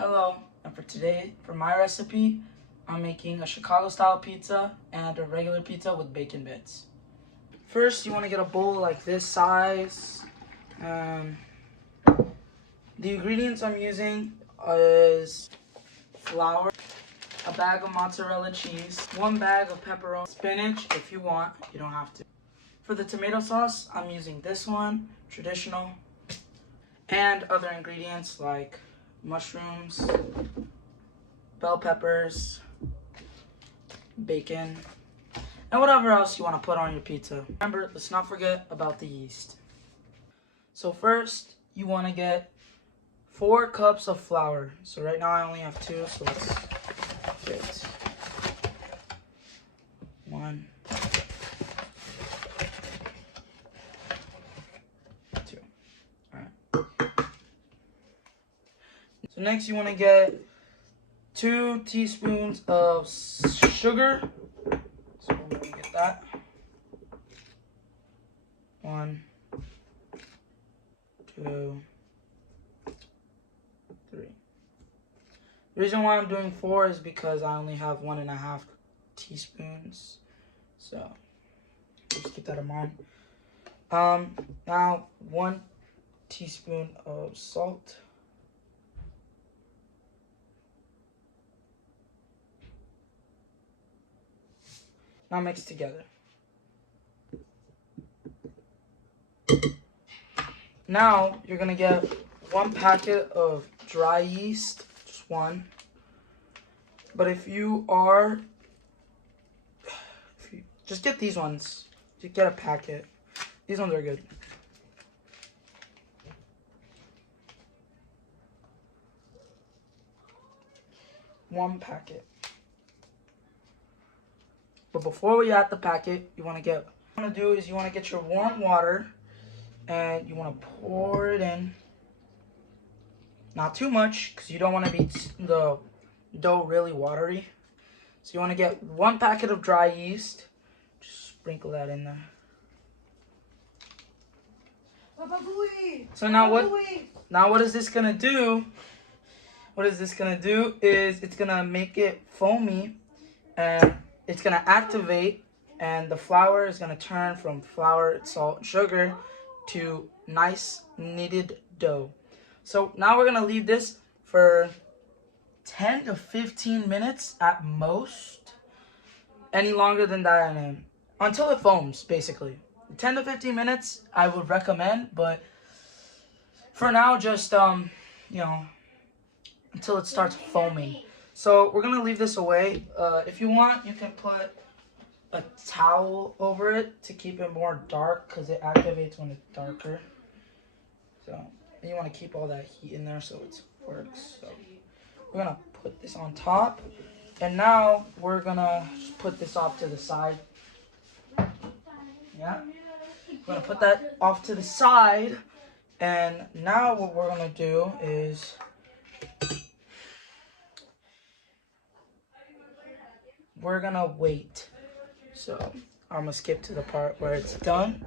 Hello, and for my recipe, I'm making a Chicago-style pizza and a regular pizza with bacon bits. First, you want to get a bowl like this size. Um, the ingredients I'm using is flour, a bag of mozzarella cheese, 1 bag of pepperoni, spinach if you want, you don't have to. For the tomato sauce, I'm using this one, traditional, and other ingredients like mushrooms, bell peppers, bacon, and whatever else you want to put on your pizza. Remember, let's not forget about the yeast. So first, you want to get 4 cups of flour. So right now I only have 2, so let's get 1, 2. Alright. So next you want to get 2 teaspoons of sugar. So we're going to get that. 1, 2, 3. The reason why I'm doing 4 is because I only have 1.5 teaspoons. So just keep that in mind. Now 1 teaspoon of salt. Now mix together. Now you're gonna get 1 packet of dry yeast, just 1. But if you just get these ones, just get a packet. These ones are good. One packet. But before we add the packet, you want to get your warm water and you want to pour it in. Not too much because you don't want to be the dough really watery. So you want to get 1 packet of dry yeast. Just sprinkle that in there. So now what is this gonna do? What is this gonna do is it's gonna make it foamy and it's gonna activate, and the flour is gonna turn from flour, salt, and sugar to nice kneaded dough. So now we're gonna leave this for 10 to 15 minutes at most. Any longer than that, until it foams, basically. 10 to 15 minutes I would recommend, but for now just until it starts foaming. So we're gonna leave this away. If you want, you can put a towel over it to keep it more dark because it activates when it's darker. So you want to keep all that heat in there so it works. So we're gonna put this on top, and now we're gonna just put this off to the side. Yeah, we're gonna put that off to the side, and now what we're gonna do is we're gonna wait. So I'm gonna skip to the part where it's done.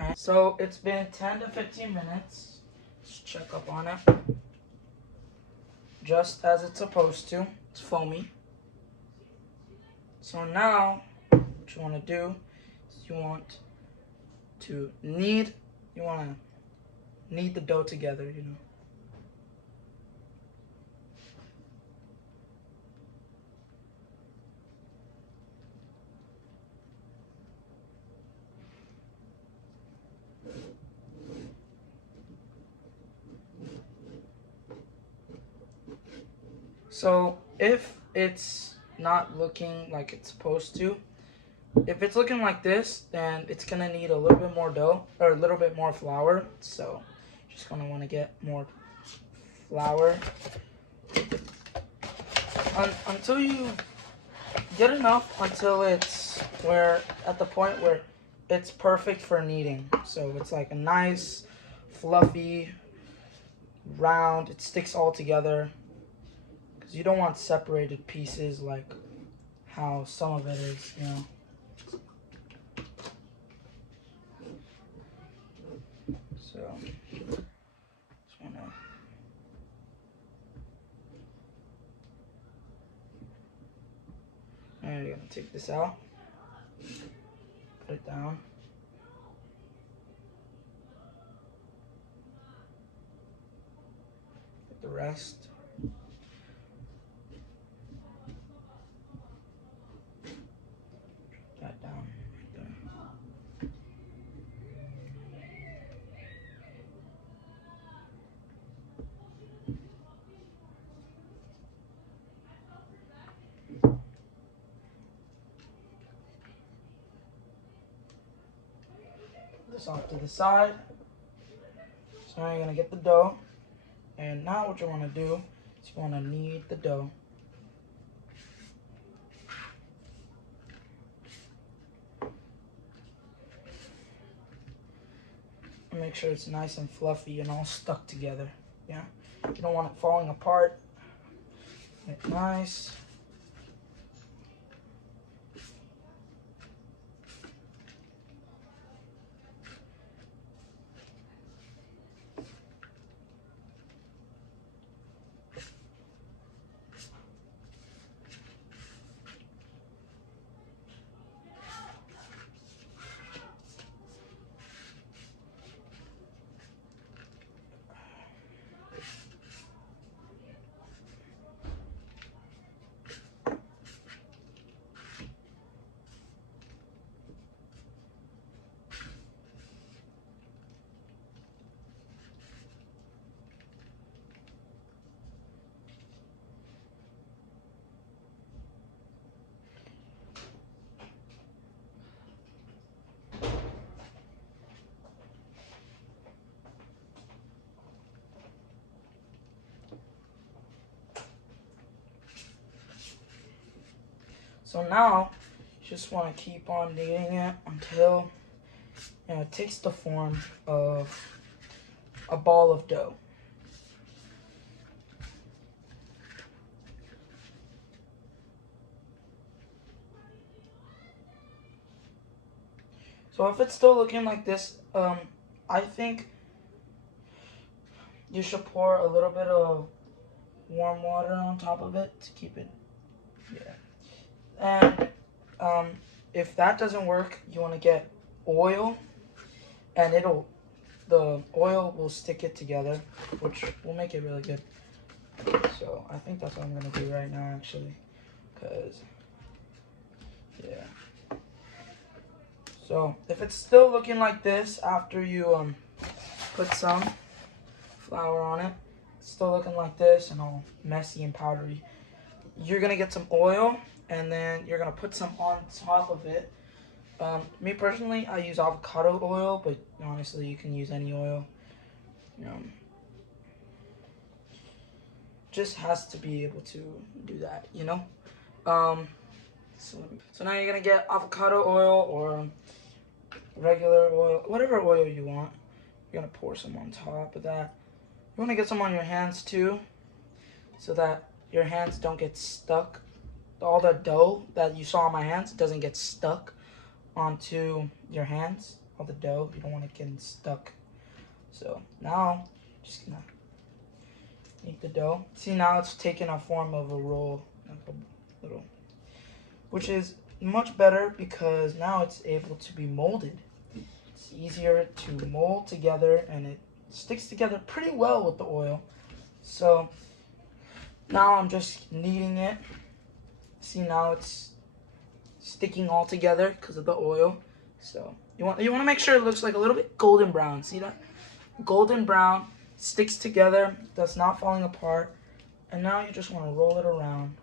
And so it's been 10 to 15 minutes. Let's check up on it. Just as it's supposed to. It's foamy. So now what you want to do is you want to knead the dough together, So if it's not looking like it's supposed to, if it's looking like this, then it's gonna need a little bit more dough or a little bit more flour. So you're just gonna want to get more flour until you get enough until it's at the point where it's perfect for kneading. So it's like a nice, fluffy, round. It sticks all together. You don't want separated pieces like how some of it is, So just wanna take this out, put it down. Get the rest. Drop that down right there. This off to the side. So now you're gonna get the dough, and now what you want to do is you want to knead the dough. And make sure it's nice and fluffy and all stuck together. Yeah, you don't want it falling apart. Get nice. So now, you just want to keep on kneading it until it takes the form of a ball of dough. So if it's still looking like this, I think you should pour a little bit of warm water on top of it to keep it, yeah. And if that doesn't work, you want to get oil, and the oil will stick it together, which will make it really good. So I think that's what I'm gonna do right now, actually, because yeah. So if it's still looking like this after you put some flour on it, it's still looking like this and all messy and powdery, you're gonna get some oil, and then you're gonna put some on top of it. Me personally, I use avocado oil, but honestly, you can use any oil. Just has to be able to do that, you know. So now you're gonna get avocado oil or regular oil, whatever oil you want. You're gonna pour some on top of that. You wanna get some on your hands too, so that your hands don't get stuck. All the dough that you saw on my hands doesn't get stuck onto your hands. All the dough, you don't want it getting stuck. So now, just gonna knead the dough. See, now it's taking a form of a roll, like a little, which is much better because now it's able to be molded. It's easier to mold together, and it sticks together pretty well with the oil. So now I'm just kneading it. See, now it's sticking all together because of the oil. So you want to make sure it looks like a little bit golden brown. See that? Golden brown, sticks together, that's not falling apart. And now you just want to roll it around.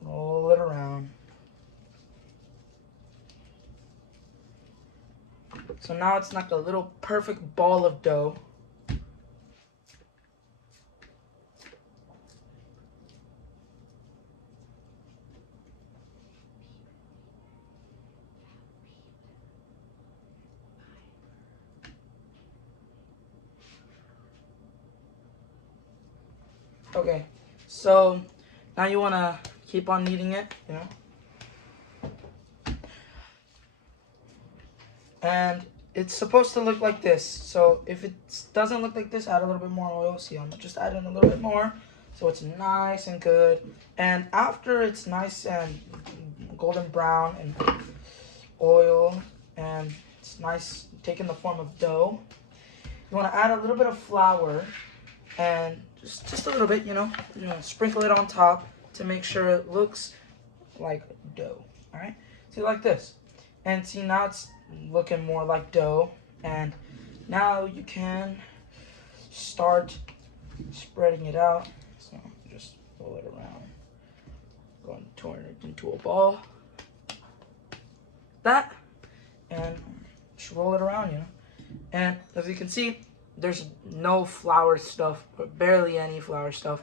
Roll it around. So now it's like a little perfect ball of dough. Okay, so now you want to keep on kneading it, you know. And it's supposed to look like this. So if it doesn't look like this, add a little bit more oil. See, I'm just adding a little bit more so it's nice and good. And after it's nice and golden brown and oil and it's nice taking the form of dough, you want to add a little bit of flour and just a little bit, you know, sprinkle it on top to make sure it looks like dough. All right, see, like this. And see, now it's looking more like dough, and now you can start spreading it out. So just roll it around, going to turn it into a ball, that, and just roll it around, you know. And as you can see, there's no flour stuff, or barely any flour stuff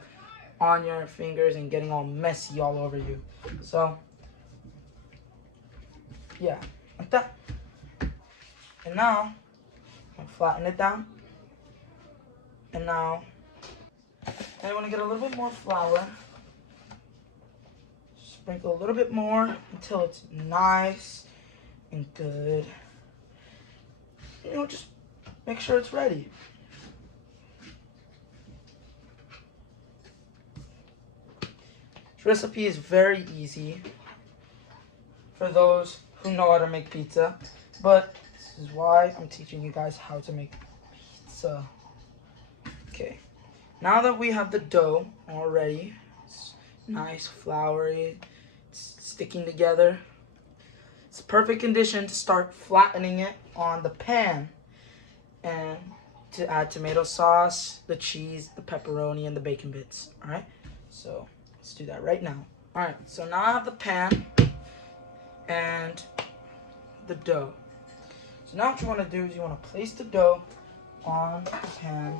on your fingers and getting all messy all over you. So yeah, like that. And now I'm flatten it down. And now I want to get a little bit more flour. Sprinkle a little bit more until it's nice and good. You know, just make sure it's ready. This recipe is very easy for those who know how to make pizza, but this is why I'm teaching you guys how to make pizza. Okay, now that we have the dough already, it's nice, floury, it's sticking together, it's perfect condition to start flattening it on the pan and to add tomato sauce, the cheese, the pepperoni, and the bacon bits. All right, so let's do that right now. All right, so now I have the pan and the dough. So now what you want to do is you want to place the dough on the pan,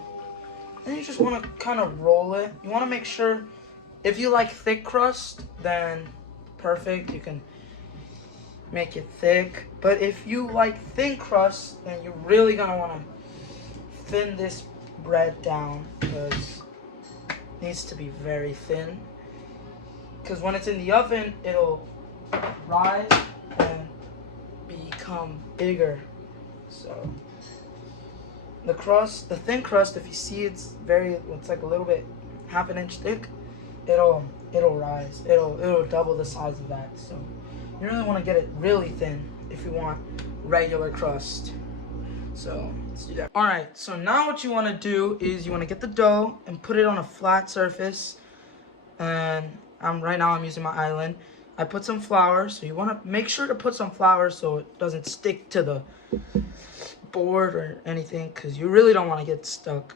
and you just want to kind of roll it. You want to make sure, if you like thick crust, then perfect, you can make it thick. But if you like thin crust, then you're really gonna want to thin this bread down, because it needs to be very thin, because when it's in the oven it'll rise and become bigger. So the crust, the thin crust, if you see it's like a little bit half an inch thick, it'll rise, it'll double the size of that. So you really want to get it really thin if you want regular crust. So let's do that. All right, so now what you want to do is you want to get the dough and put it on a flat surface. And right now I'm using my island. I put some flour, so you want to make sure to put some flour so it doesn't stick to the board or anything, because you really don't want to get stuck.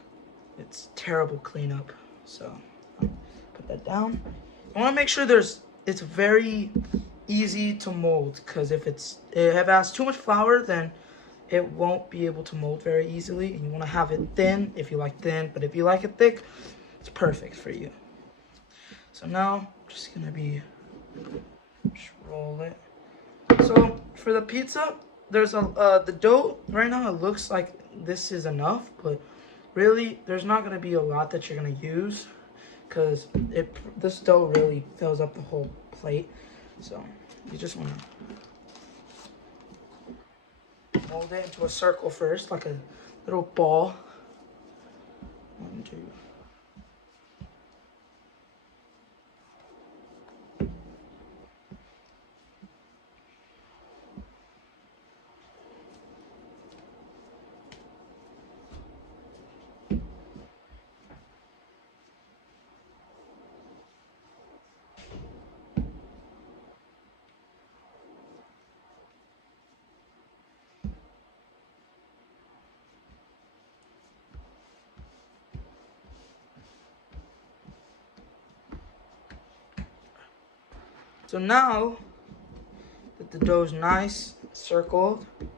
It's terrible cleanup. So put that down. You want to make sure it's very easy to mold, because if it has too much flour, then it won't be able to mold very easily. And you want to have it thin if you like thin, but if you like it thick, it's perfect for you. So now I'm just gonna just roll it. So for the pizza, there's the dough right now, it looks like this is enough, but really there's not gonna be a lot that you're gonna use, because this dough really fills up the whole plate. So you just want to mold it into a circle first, like a little ball. 1, 2. So now that the dough's nice, circled, you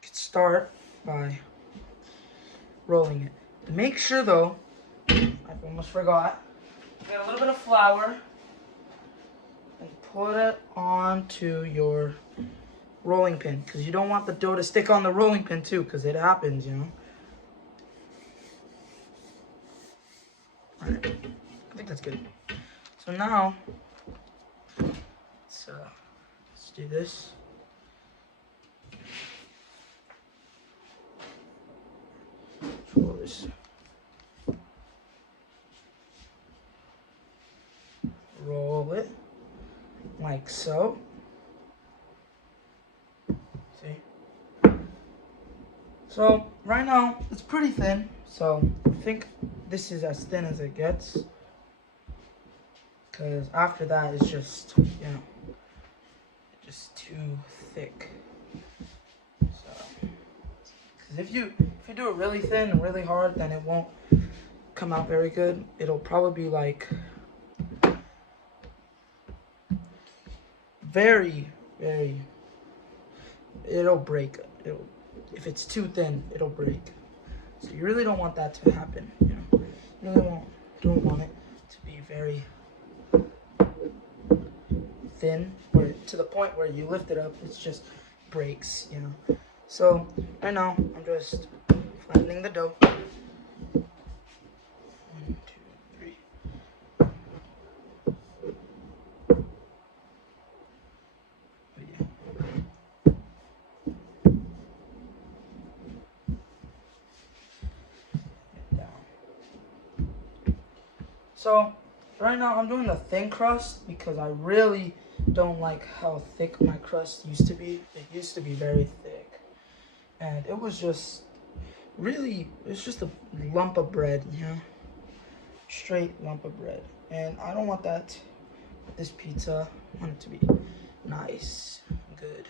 can start by rolling it. Make sure though, I almost forgot, get a little bit of flour and put it onto your rolling pin, because you don't want the dough to stick on the rolling pin too, because it happens, you know. Alright, I think that's good. So now, let's do this. Roll this. like so. See? So right now it's pretty thin, so I think this is as thin as it gets, because after that it's just, you know, just too thick. So, because if you do it really thin and really hard, then it won't come out very good. It'll probably be like very, it'll break. If it's too thin, it'll break. So you really don't want that to happen, you know. You really don't want it to be very thin, or to the point where you lift it up, it's just breaks, you know. So right now I'm just flattening the dough. 1, 2, 3. So right now I'm doing the thin crust because I really don't like how thick my crust used to be. It used to be very thick, and it was just it's just a lump of bread, you know, straight lump of bread. And I don't want that with this pizza. I want it to be nice, good,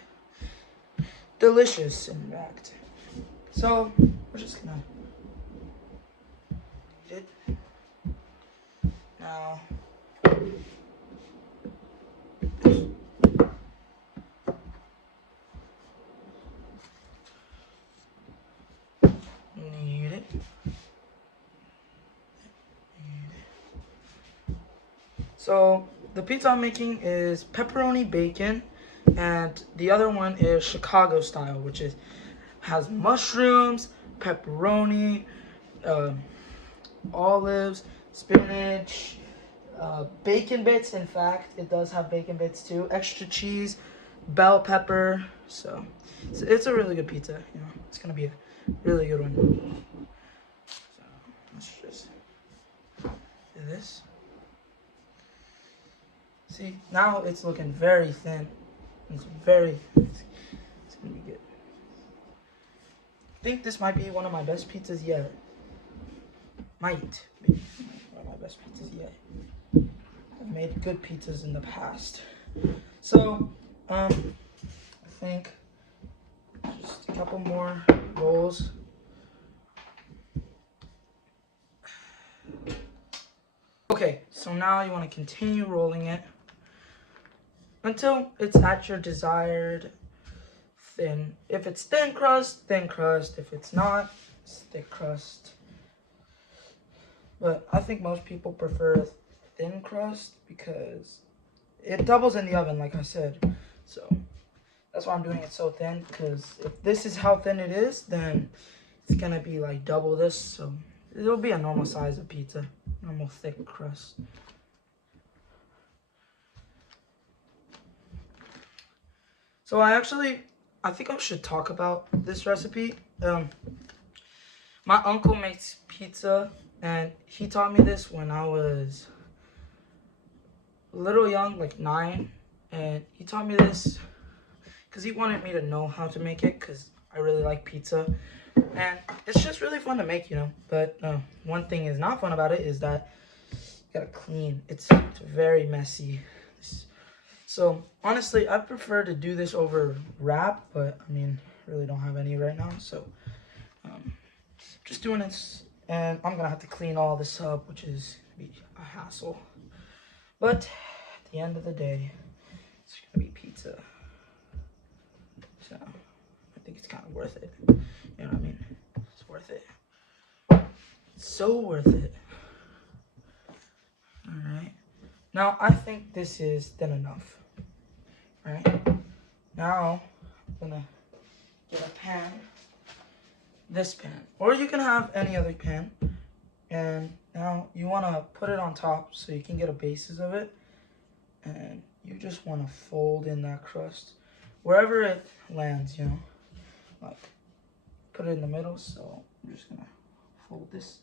delicious, in fact. So we're just gonna eat it now. Need it. So the pizza I'm making is pepperoni bacon, and the other one is Chicago style, which has mushrooms, pepperoni, olives, spinach, bacon bits. In fact, it does have bacon bits too. Extra cheese, bell pepper. So it's a really good pizza. You know, it's gonna be a really good one. So let's just do this. See, now it's looking very thin. It's gonna be good. I think this might be one of my best pizzas yet. Might be one of my best pizzas yet. I've made good pizzas in the past. So, I think just a couple more rolls. Okay, so now you want to continue rolling it until it's at your desired thin. If it's thin crust, thin crust. If it's not, it's thick crust. But I think most people prefer thin crust because it doubles in the oven, like I said. So that's why I'm doing it so thin, because if this is how thin it is, then it's gonna be like double this. So it'll be a normal size of pizza, normal thick crust. So I think I should talk about this recipe. My uncle makes pizza, and he taught me this when I was a little young, like 9. And he taught me this because he wanted me to know how to make it, because I really like pizza. And it's just really fun to make, you know. But one thing is not fun about it is that you gotta clean. It's very messy. So honestly, I prefer to do this over wrap, but I mean, really don't have any right now. So just doing this, and I'm gonna have to clean all this up, which is gonna be a hassle. But at the end of the day, it's gonna be pizza. So I think it's kind of worth it. You know what I mean? It's worth it. It's so worth it. All right. Now I think this is thin enough. All right. Now I'm gonna get a pan. This pan, or you can have any other pan. And now you wanna put it on top so you can get a basis of it. And you just wanna fold in that crust wherever it lands, you know. Like, put it in the middle. So I'm just gonna fold this.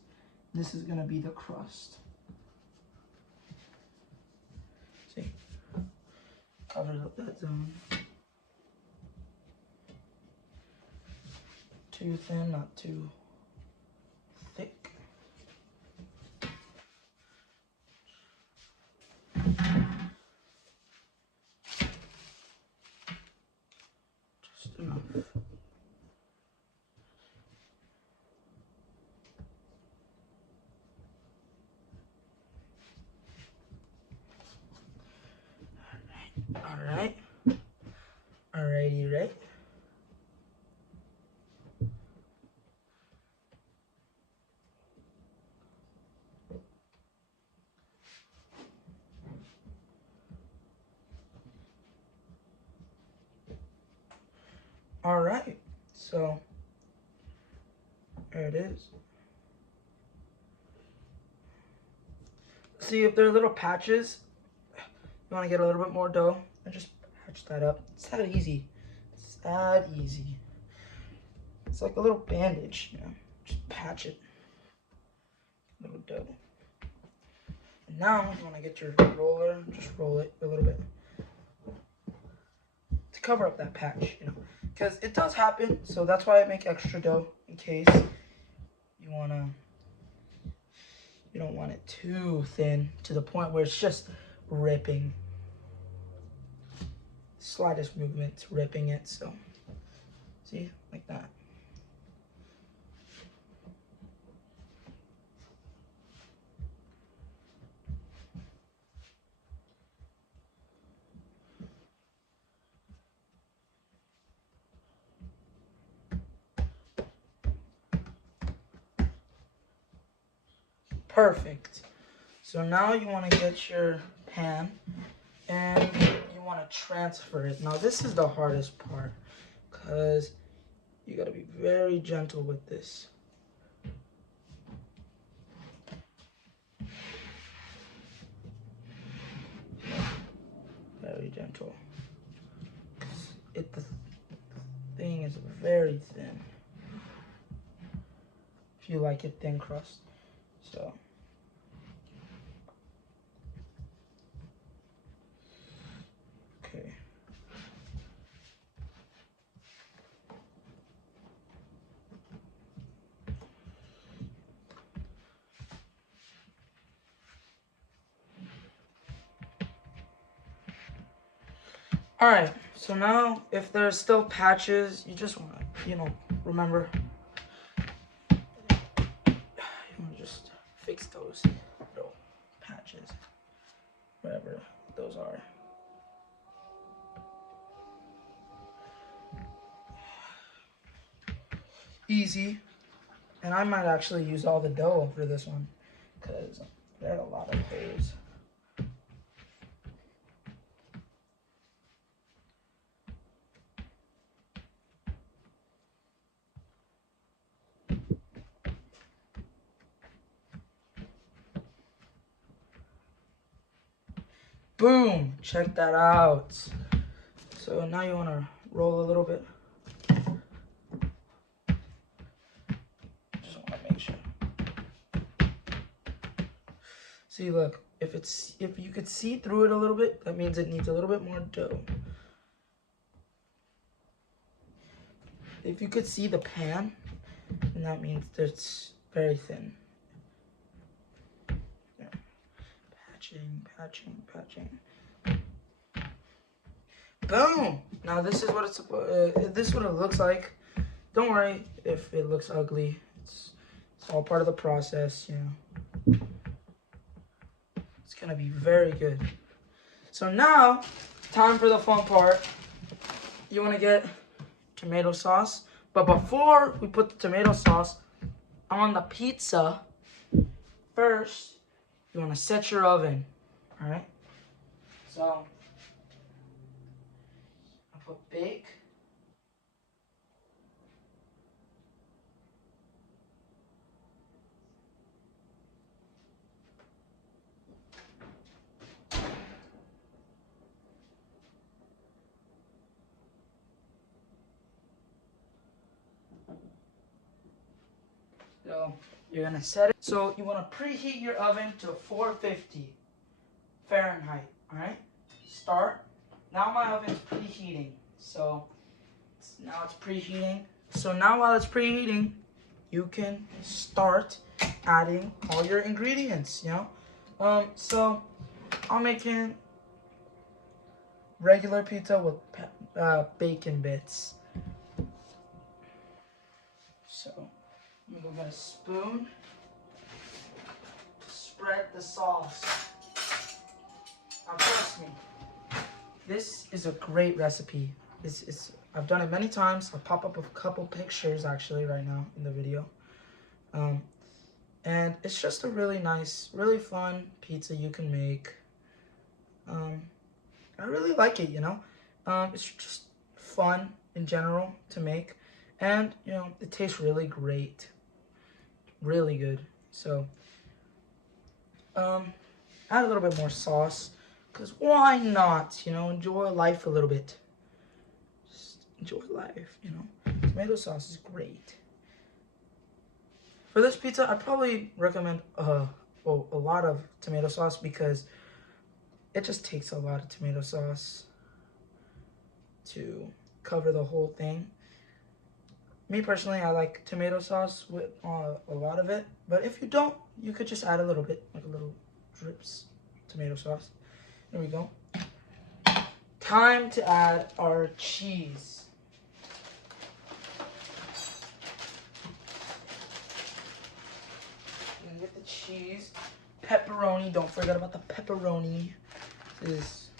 This is gonna be the crust. See? Cover up that zone. Too thin, not too thick. Just enough. Alright. Alrighty, right? Alright, so there it is. See, if there are little patches, you want to get a little bit more dough and just patch that up. It's that easy. It's that easy. It's like a little bandage, you know. Just patch it. Little dough. And now you want to get your roller, just roll it a little bit to cover up that patch, you know, because it does happen. So that's why I make extra dough in case you don't want it too thin to the point where it's just ripping. Slightest movement, ripping it. So see, like that. Perfect. So now you want to get your pan and you want to transfer it. Now this is the hardest part because you got to be very gentle with this. Very gentle. The thing is very thin. If you like it thin crust. So okay. All right, so now if there's still patches, you just want to, you know, remember, you want to just fix those little patches, whatever those are. Easy. And I might actually use all the dough for this one because there are a lot of holes. Boom! Check that out. So now you want to roll a little bit. Just want to make sure. See, look, if you could see through it a little bit, that means it needs a little bit more dough. If you could see the pan, then that means it's very thin. Yeah. Patching. Boom! Now this is what this is what it looks like. Don't worry if it looks ugly. It's all part of the process, you know. It's gonna be very good. So now, time for the fun part. You wanna get tomato sauce, but before we put the tomato sauce on the pizza, first you wanna set your oven. All right. So I put bake. So you're gonna set it. So you wanna preheat your oven to 450 Fahrenheit. All right. Start. now my oven's preheating. So now it's preheating. So now while it's preheating, you can start adding all your ingredients, you know. So I'm making regular pizza with bacon bits. So I'm gonna go get a spoon to spread the sauce. Now trust me, this is a great recipe. I've done it many times. I'll pop up a couple pictures actually right now in the video. And it's just a really nice, really fun pizza you can make. I really like it, you know. It's just fun in general to make. And, you know, it tastes really great. Really good. So, add a little bit more sauce. Because why not, you know, enjoy life a little bit. Just enjoy life, you know. Tomato sauce is great. For this pizza, I probably recommend a lot of tomato sauce because it just takes a lot of tomato sauce to cover the whole thing. Me personally, I like tomato sauce with a lot of it. But if you don't, you could just add a little bit, like a little drips tomato sauce. There we go. Time to add our cheese. We're gonna get the cheese. Pepperoni, don't forget about the pepperoni. This is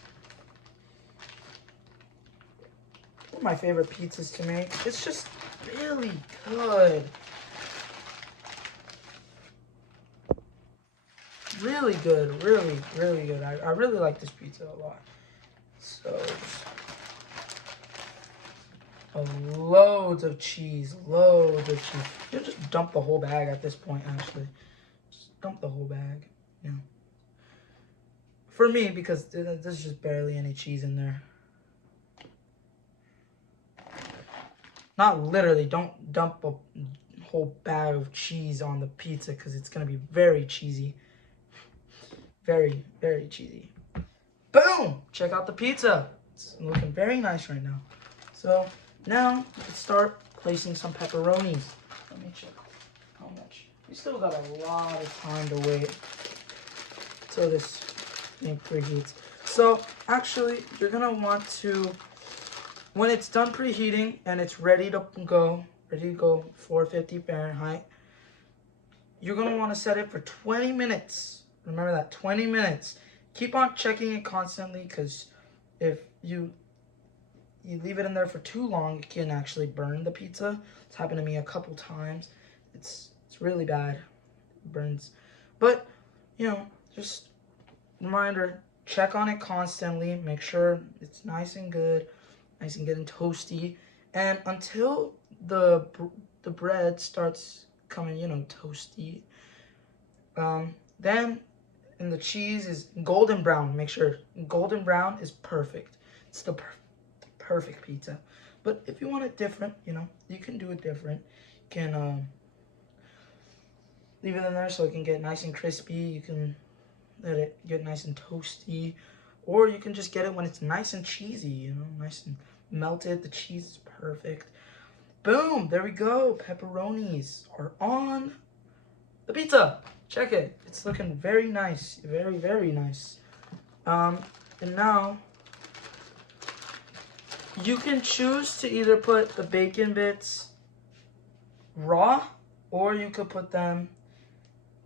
one of my favorite pizzas to make. It's just really good. Really good, really, really good. I really like this pizza a lot. So, loads of cheese, loads of cheese. You just dump the whole bag at this point, actually. Just dump the whole bag, you know. For me, because there's just barely any cheese in there. Not literally, don't dump a whole bag of cheese on the pizza because it's going to be very cheesy. Very, very cheesy. Boom! Check out the pizza. It's looking very nice right now. So now let's start placing some pepperonis. Let me check how much. We still got a lot of time to wait till this thing preheats. So actually, you're gonna want to, when it's done preheating and it's ready to go 450 Fahrenheit, you're gonna want to set it for 20 minutes. Remember that, 20 minutes. Keep on checking it constantly because if you leave it in there for too long, it can actually burn the pizza. It's happened to me a couple times. It's really bad. It burns. But, you know, just reminder, check on it constantly. Make sure it's nice and good and toasty. And until the bread starts coming, you know, toasty, then and the cheese is golden brown. Make sure golden brown is perfect. It's the perfect pizza. But if you want it different, you know, you can do it different. You can leave it in there so it can get nice and crispy. You can let it get nice and toasty. Or you can just get it when it's nice and cheesy, you know, nice and melted. The cheese is perfect. Boom, there we go. Pepperonis are on the pizza. Check it. It's looking very nice. Very, very nice. And now you can choose to either put the bacon bits raw or you could put them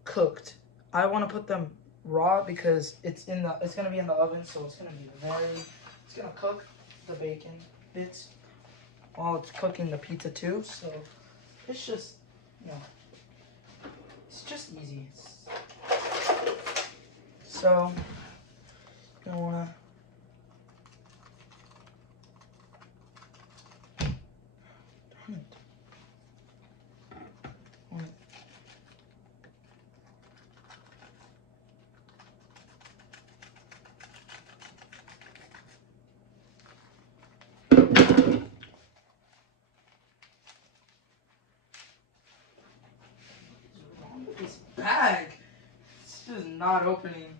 cooked. I want to put them raw because it's gonna be in the oven, so it's gonna cook the bacon bits while it's cooking the pizza too. So it's just, you know, it's just easy. So you're gonna wanna this bag. This is not opening.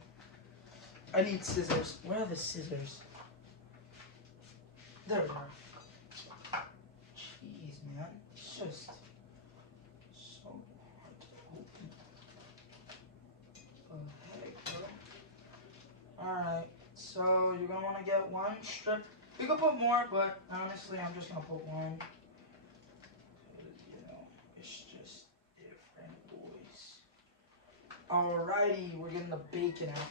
I need scissors. Where are the scissors? There we go. Jeez, man. It's just so hard to open. What the heck, bro? Alright, so you're gonna want to get one strip. You can put more, but honestly, I'm just gonna put one. You know, it's just different, boys. Alrighty, we're getting the bacon out.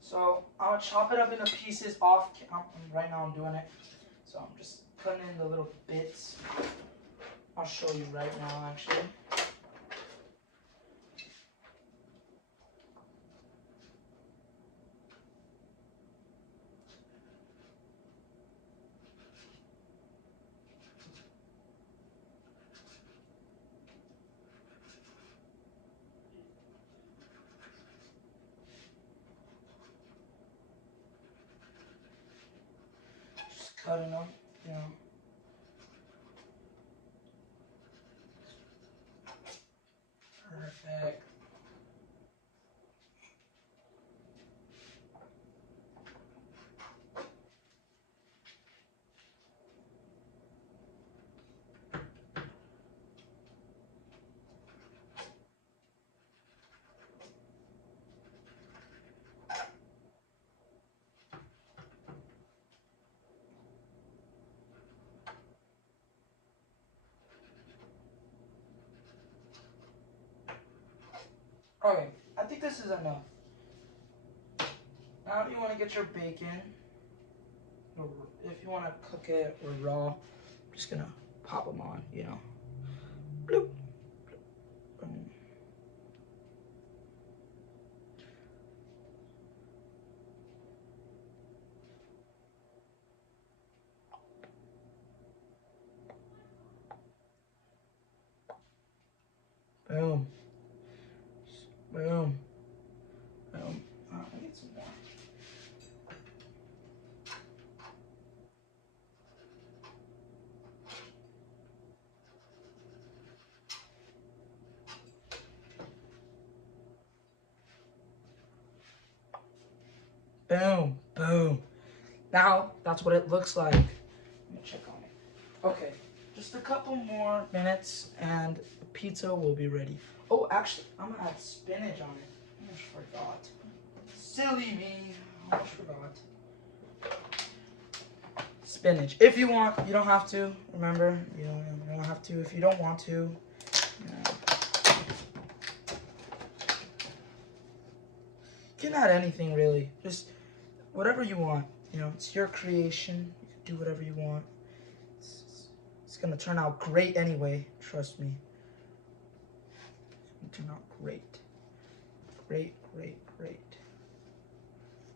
So I'm gonna chop it up into pieces off. Right now I'm doing it. So I'm just cutting in the little bits. I'll show you right now, actually. Just cutting them, you know. Perfect. Okay, I think this is enough. Now you want to get your bacon. If you want to cook it or raw, I'm just gonna pop them on, you know. Bloop. Boom. Boom. Boom. Boom. Oh, I need some more. Boom. Boom. Now, that's what it looks like. Let me check on it. Okay. Just a couple more minutes and the pizza will be ready. Oh, actually, I'm gonna add spinach on it. I almost forgot. Silly me. I almost forgot. Spinach. If you want, you don't have to. Remember, you don't have to if you don't want to. Yeah. You can add anything really. Just whatever you want. You know, it's your creation. You can do whatever you want. It's gonna turn out great anyway. Trust me. It's gonna turn out great. Great, great, great.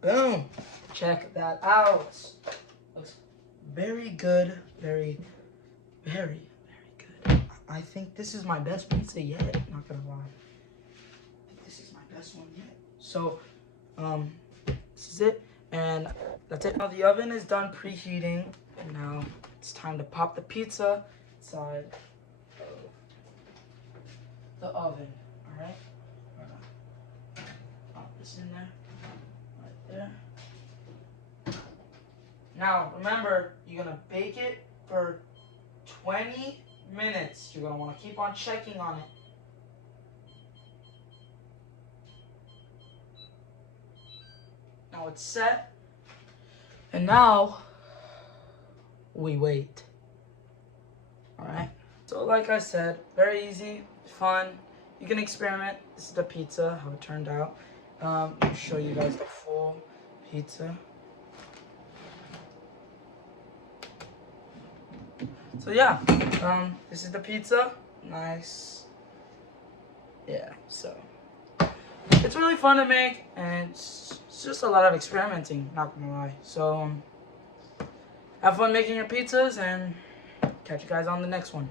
Boom! Check that out. Looks very good. Very, very, very good. I think this is my best pizza yet. Not gonna lie. I think this is my best one yet. So, this is it. And that's it. Now the oven is done preheating. And now it's time to pop the pizza inside the oven. Alright? Pop this in there. Right there. Now, remember, you're going to bake it for 20 minutes. You're going to want to keep on checking on it. Now it's set. And now we wait. Alright? So like I said, very easy, fun. You can experiment. This is the pizza, how it turned out. I'll show you guys the full pizza. So yeah, this is the pizza. Nice. Yeah, so it's really fun to make, and it's just a lot of experimenting, not gonna lie. So have fun making your pizzas, and catch you guys on the next one.